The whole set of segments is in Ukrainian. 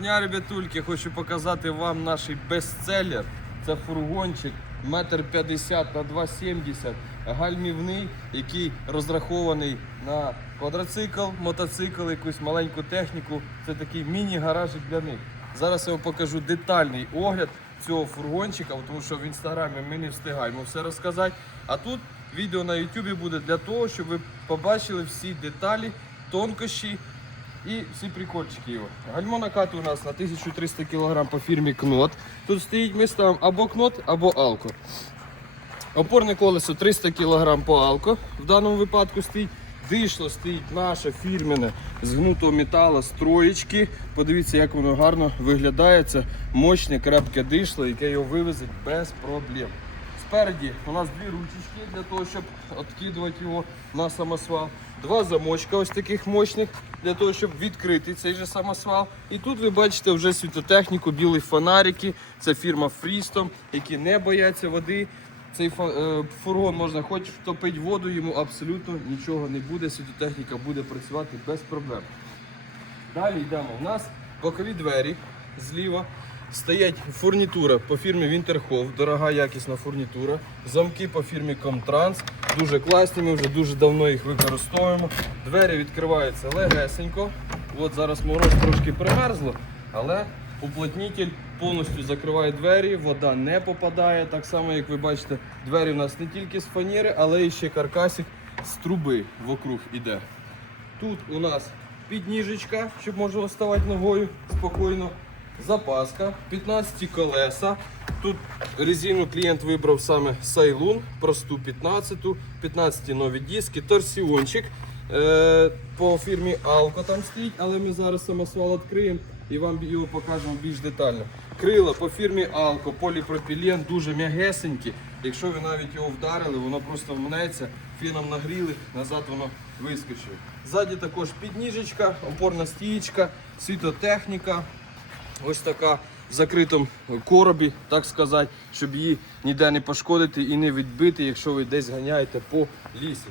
Дня, ребятульки, хочу показати вам наш бестселер. Це фургончик метр п'ятдесят на 2,70, гальмівний, який розрахований на квадроцикл, мотоцикл, якусь маленьку техніку. Це такий міні-гаражик для них. Зараз я вам покажу детальний огляд цього фургончика, тому що в інстаграмі ми не встигаємо все розказати. А тут відео на ютубі буде для того, щоб ви побачили всі деталі, тонкощі і всі прикольчики його. Гальмо накату у нас на 1300 кг по фірмі Кнот. Тут стоїть ми ставимо або кнот, або алко. Опорне колесо 300 кг по алко. В даному випадку стоїть. Дишло стоїть наше фірменне з гнутого металу з троєчки. Подивіться, як воно гарно виглядає. Мощне, крепке дишло, яке його вивезить без проблем. Спереді у нас дві ручечки для того, щоб відкидувати його на самосвал. Два замочка ось таких мощних для того, щоб відкрити цей же самосвал. І тут ви бачите вже світотехніку, білі фонарики. Це фірма Freestone, які не бояться води. Цей е, фургон можна хоч втопити воду, йому абсолютно нічого не буде. Світотехніка буде працювати без проблем. Далі йдемо. У нас бокові двері зліва. Стоять фурнітура по фірмі Winterhoff, дорога якісна фурнітура. Замки по фірмі Comtrans. Дуже класні, ми вже дуже давно їх використовуємо. Двері відкриваються легесенько. От зараз мороз трошки примерзло, але уплотнитель повністю закриває двері, вода не попадає. Так само, як ви бачите, двері у нас не тільки з фанери, але і ще каркасик з труби вокруг іде. Тут у нас підніжечка, щоб можна вставати ногою спокійно. Запаска, 15 колеса. Тут резину клієнт вибрав саме Сайлун, просту 15, 15 нові диски, торсіончик е, по фірмі Алко там стоїть, але ми зараз самосвал відкриємо і вам його покажемо більш детально. Крила по фірмі Алко, поліпропілен, дуже м'ягесенькі. Якщо ви навіть його вдарили, воно просто мнеться, фіном нагріли, назад воно вискочить. Ззаді також підніжечка, опорна стієчка, світотехніка. Ось така в закритому коробі, так сказати, щоб її ніде не пошкодити і не відбити, якщо ви десь ганяєте по лісі.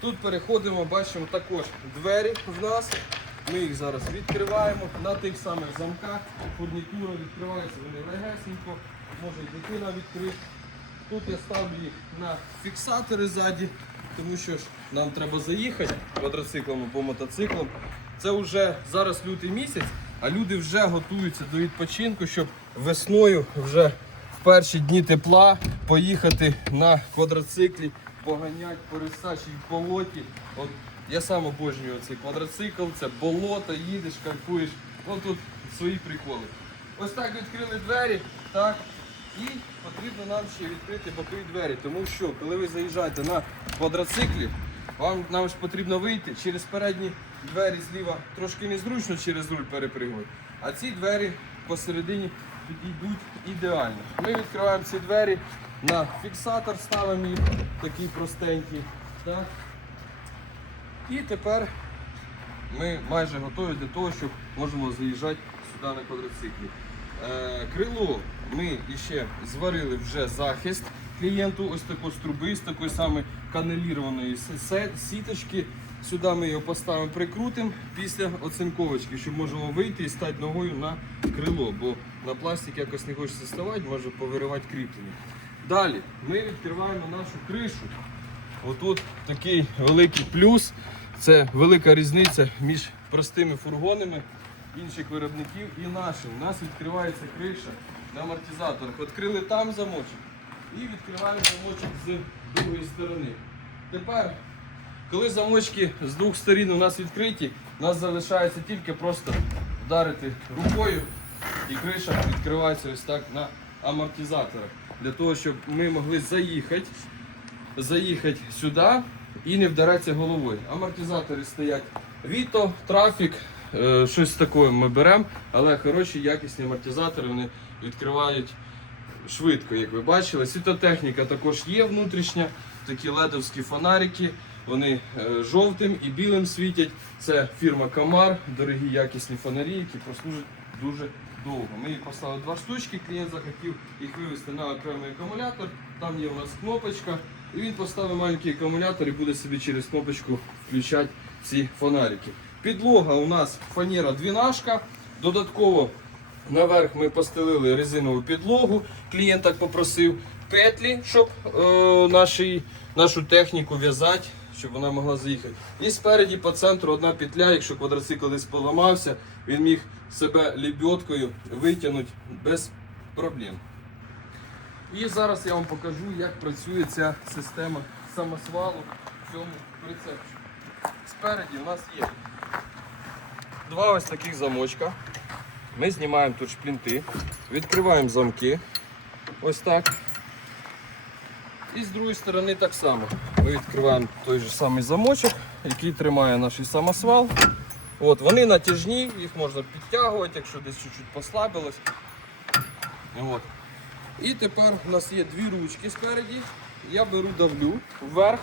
Тут переходимо, бачимо також двері в нас. Ми їх зараз відкриваємо на тих самих замках. Фурнітура відкривається, вони легесенько, може і дитина відкрити. Тут я ставлю їх на фіксатори ззаді, тому що ж нам треба заїхати квадроциклом або мотоциклом. Це вже зараз лютий місяць, а люди вже готуються до відпочинку, щоб весною вже в перші дні тепла поїхати на квадроциклі, поганяти по рисачій болоті. От я сам обожнюю цей квадроцикл, це болото, їдеш, кайфуєш. Ось тут свої приколи. Ось так відкрили двері, так. І потрібно нам ще відкрити бокові двері, тому що коли ви заїжджаєте на квадроциклі, вам нам ж потрібно вийти через передні двері зліва трошки незручно через руль перепригувати. А ці двері посередині підійдуть ідеально. Ми відкриваємо ці двері на фіксатор, ставимо їх такий простенький. Так. І тепер ми майже готові для того, щоб можемо заїжджати сюди на квадроциклі. Е, крило ми ще зварили вже захист клієнту, ось таку з труби, з такої самої каналірованої с- се- сіточки. Сюди ми його поставимо, прикрутимо після оцинковочки, щоб можемо вийти і стати ногою на крило, бо на пластик якось не хочеться ставати, може повиривати кріплення. Далі ми відкриваємо нашу кришу. Отут такий великий плюс. Це велика різниця між простими фургонами інших виробників і нашим. У нас відкривається криша на амортизаторах. Відкрили там замочок і відкриваємо замочок з другої сторони. Тепер, коли замочки з двох сторін у нас відкриті, у нас залишається тільки просто вдарити рукою і криша відкривається ось так на амортизаторах. Для того, щоб ми могли заїхати заїхати сюди і не вдаратися головою. Амортизатори стоять Віто, трафік, е, щось таке ми беремо, але хороші якісні амортизатори вони відкривають швидко, як ви бачили. Світотехніка також є внутрішня, такі ледовські фонарики. Вони е, жовтим і білим світять. Це фірма Камар, дорогі якісні фонарі, які прослужать дуже довго. Ми їх поставили два штучки, клієнт захотів їх вивести на окремий акумулятор. Там є у нас кнопочка. І він поставив маленький акумулятор і буде собі через кнопочку включати ці фонарики. Підлога у нас фанера двінашка. Додатково Наверх ми постелили резинову підлогу. Клієнт так попросив петлі, щоб е, наші, нашу техніку в'язати, щоб вона могла заїхати. І спереді по центру одна петля, якщо квадроцикл десь поламався, він міг себе лебідкою витягнути без проблем. І зараз я вам покажу, як працює ця система самосвалу в цьому прицепчику. Спереді у нас є два ось таких замочка. Ми знімаємо тут шплінти, відкриваємо замки. Ось так. І з другої сторони так само. Ми відкриваємо той же самий замочок, який тримає наш самосвал. От, вони натяжні, їх можна підтягувати, якщо десь чуть-чуть послабилось. От. І тепер у нас є дві ручки спереді. Я беру давлю вверх.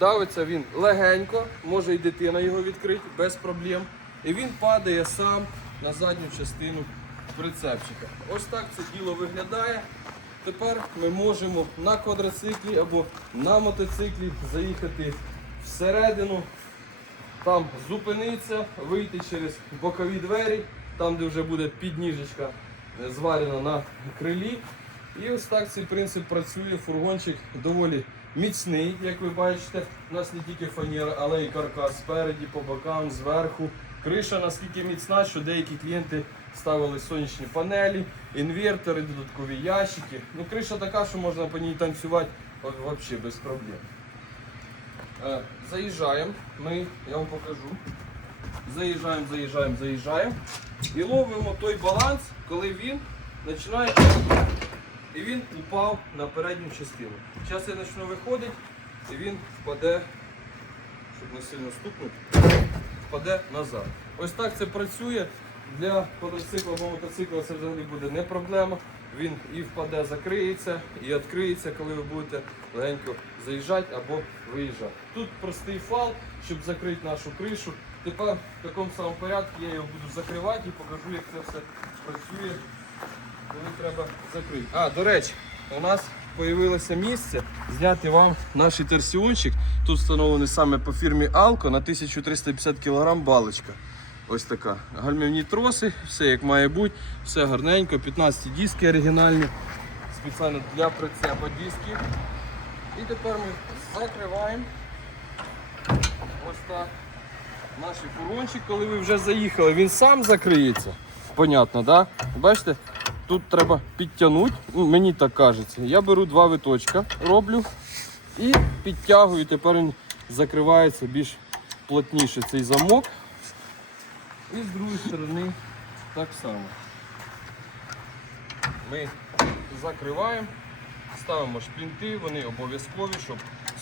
Давиться він легенько, може і дитина його відкрити без проблем. І він падає сам на задню частину прицепчика. Ось так це діло виглядає. Тепер ми можемо на квадроциклі або на мотоциклі заїхати всередину, там зупинитися, вийти через бокові двері, там де вже буде підніжечка е, зварена на крилі. І ось так цей принцип працює. Фургончик доволі міцний, як ви бачите. У нас не тільки фанера, але і каркас спереді, по бокам, зверху. Криша наскільки міцна, що деякі клієнти ставили сонячні панелі, інвертори, додаткові ящики. Ну, криша така, що можна по ній танцювати взагалі без проблем. Е, Заїжджаємо, ми, я вам покажу. Заїжджаємо, заїжджаємо, заїжджаємо. І ловимо той баланс, коли він починає і він упав на передню частину. Зараз я почну виходити, і він впаде, щоб не сильно стукнути, впаде назад. Ось так це працює. Для квадроцикла або мотоцикла це взагалі буде не проблема. Він і впаде, закриється, і відкриється, коли ви будете легенько заїжджати або виїжджати. Тут простий фал, щоб закрити нашу кришу. Тепер в такому самому порядку я його буду закривати і покажу, як це все працює коли треба закрити. А, до речі, у нас з'явилося місце зняти вам наш торсіончик. Тут встановлений саме по фірмі Алко на 1350 кг балочка. Ось така. Гальмівні троси, все як має бути, все гарненько, 15 диски оригінальні, спеціально для прицепа диски. І тепер ми закриваємо ось так. Наш фургончик, коли ви вже заїхали, він сам закриється. Понятно, да? Бачите? Тут треба підтягнути, ну, мені так кажеться. Я беру два виточка, роблю і підтягую. Тепер він закривається більш плотніше цей замок. І з другої сторони так само. Ми закриваємо, ставимо шплінти, вони обов'язкові, щоб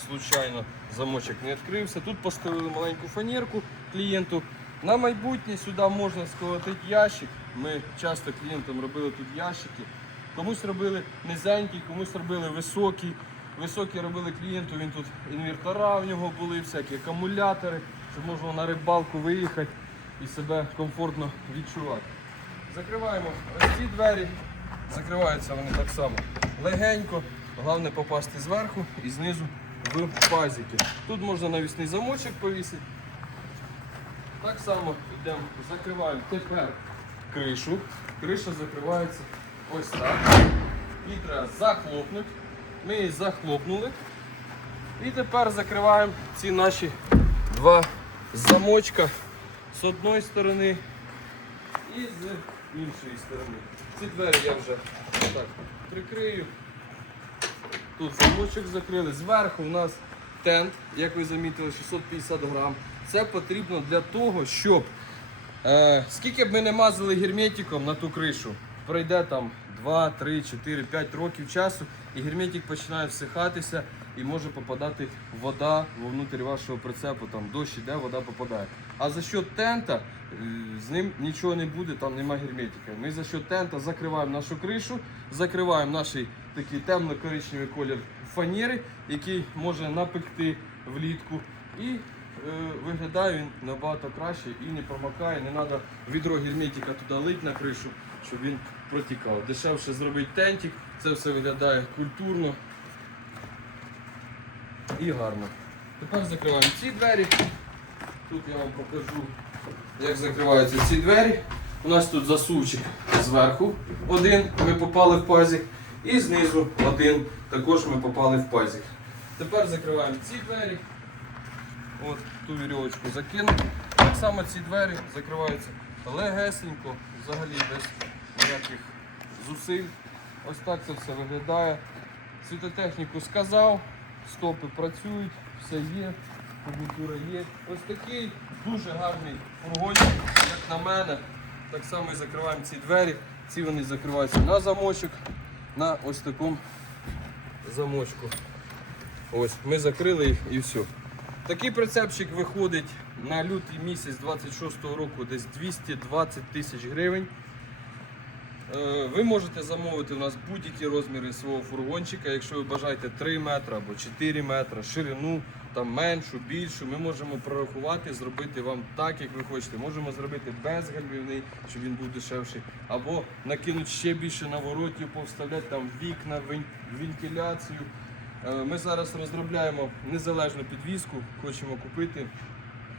случайно замочок не відкрився. Тут поставили маленьку фанерку клієнту. На майбутнє сюди можна сколотити ящик. Ми часто клієнтам робили тут ящики. Комусь робили низенький, комусь робили високий. Високий робили клієнту, він тут інвертора в нього були, всякі акумулятори, щоб можна на рибалку виїхати і себе комфортно відчувати. Закриваємо ось ці двері, закриваються вони так само легенько. Головне попасти зверху і знизу в пазики. Тут можна навісний замочок повісити. Так само йдемо, закриваємо тепер кришу. Криша закривається ось так. Її треба захлопнути. Ми її захлопнули. І тепер закриваємо ці наші два замочка з одної сторони і з іншої сторони. Ці двері я вже так прикрию. Тут замочок закрили. Зверху у нас тент, як ви замітили, 650 грам. Це потрібно для того, щоб е, скільки б ми не мазали герметиком на ту кришу, пройде там 2, 3, 4, 5 років часу, і герметик починає всихатися і може попадати вода вовнутрь вашого прицепу, там дощ іде, вода попадає. А за счет тента е, з ним нічого не буде, там нема герметика. Ми за счет тента закриваємо нашу кришу, закриваємо наш такий темно-коричневий колір фанери, який може напекти влітку. І виглядає він набагато краще і не промокає, не треба відро герметика туди лить на кришу, щоб він протікав. Дешевше зробити тентик, це все виглядає культурно і гарно. Тепер закриваємо ці двері. Тут я вам покажу, як закриваються ці двері. У нас тут засувчик зверху один ми попали в пазик, і знизу один також ми попали в пазик. Тепер закриваємо ці двері. От ту вірьовочку закинув. Так само ці двері закриваються легесенько, взагалі без ніяких зусиль. Ось так це все виглядає. Світотехніку сказав, стопи працюють, все є, фурнітура є. Ось такий дуже гарний фургончик, як на мене. Так само і закриваємо ці двері. Ці вони закриваються на замочок, на ось такому замочку. Ось, ми закрили їх і все. Такий прицепчик виходить на лютий місяць 26-го року десь 220 тисяч гривень. Е, Ви можете замовити у нас будь-які розміри свого фургончика, якщо ви бажаєте 3 метри або 4 метри, ширину, там меншу, більшу, ми можемо прорахувати, зробити вам так, як ви хочете. Можемо зробити безгальмівний, щоб він був дешевший, або накинути ще більше наворотів, повставляти там вікна, вен- вентиляцію. Е, Ми зараз розробляємо незалежну підвіску, хочемо купити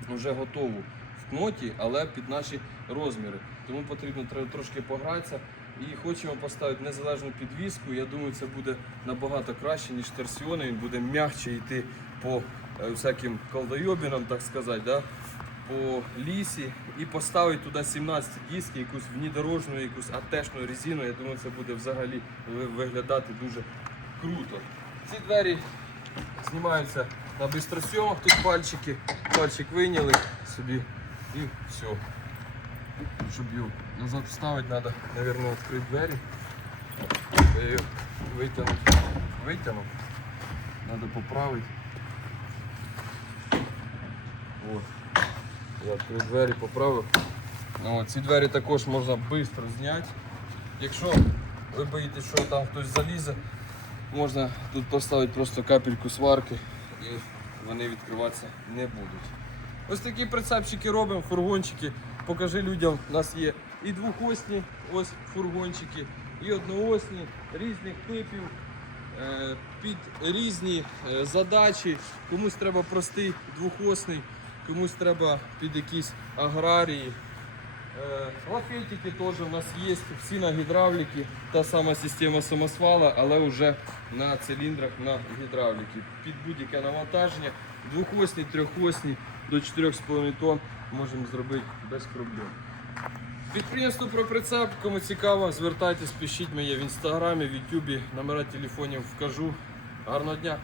вже готову в кноті, але під наші розміри. Тому потрібно трошки погратися. І хочемо поставити незалежну підвіску. Я думаю, це буде набагато краще, ніж торсіони. Він буде м'якше йти по е, всяким колдойобінам, так сказати, да? по лісі. І поставити туди 17 дисків, якусь внедорожну, якусь атешну резину. Я думаю, це буде взагалі виглядати дуже круто. Ці двері знімаються на бистросйомах, тут пальчики, пальчик вийняли собі і все. Щоб його назад вставити, треба, мабуть, відкрити двері. Я її витягнути. Витягнув. Треба поправити. От. Я відкрив двері, поправив. Ну, ці двері також можна швидко зняти. Якщо ви боїтесь, що там хтось залізе, можна тут поставити просто капельку сварки і вони відкриватися не будуть. Ось такі прицепчики робимо, фургончики. Покажи людям, у нас є і двохосні ось фургончики, і одноосні різних типів, е, під різні е, задачі. Комусь треба простий двохосний, комусь треба під якісь аграрії. Лафетики теж у нас є, всі на гідравліки, та сама система самосвала, але вже на циліндрах на гідравліки. Під будь-яке навантаження, двохосні, трьохосні до 4,5 тонн можемо зробити без проблем. Підприємство про прицеп, кому цікаво, звертайтесь, пишіть мені в інстаграмі, в ютубі, номера телефонів вкажу. Гарного дня!